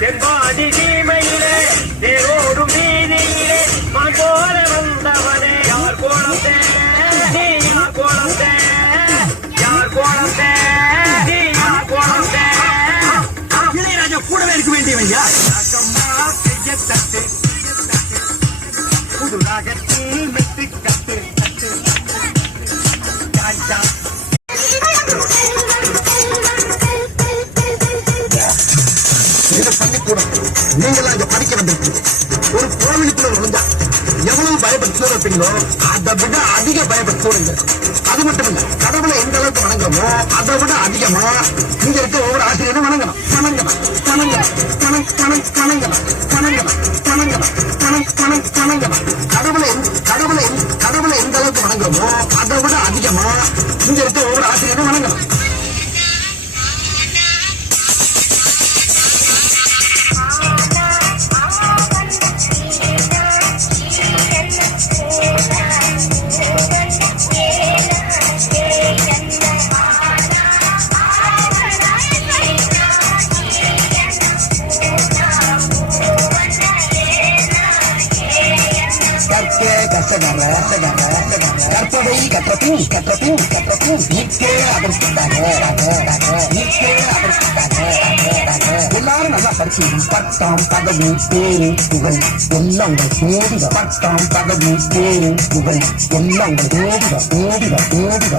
தென்பாதி தீமையிலே தேரோடும் நீதியிலே போல வந்தவனே யார் கோலத்தே நீ யார் கோலத்தே யார் கோலத்தே நீ யார் கோலத்தே இளையராஜா கூடவே இருக்க வேண்டியவையா செய்ய தட்டு புது ராகத்தில் மெட்டு கட்டு பள்ளிக்கூடம் நீங்களா இங்க படிக்க வந்திருக்கீங்க. ஒரு கோவிலுக்குள்ள நுழைஞ்சா எவ்வளவு பயப்பட்டு இருப்பீங்களோ அதை விட அதிக பயப்பட்டு. அது மட்டும் இல்ல, கடவுளை எந்த அளவுக்கு வணங்குறோமோ அதை விட அதிகமா இங்க இருக்க ஒவ்வொரு ஆசிரியரும் வணங்கணும் வணங்கணும் வணங்கணும் வணங்கணும் வணங்கணும் வணங்கணும் வணங்கணும் வணங்கணும். கடவுளை கடவுளை கடவுளை எந்த அளவுக்கு வணங்குறோமோ அதை விட அதிகமா இங்க இருக்க ஒவ்வொரு ஆசிரியரும் வணங்கணும். கற்பவை கற்றபின் கற்றபின் கற்றபின் நிற்கே அதற்காக எல்லாரும் நல்லா படிச்சு பட்டம் பதவி பேரு புகழ் எல்லாம் உங்கள் தேடிட. பட்டம் பதவி பேரு புகழ் எல்லாம் உங்கள் தேடிட தேடிட தேடிட.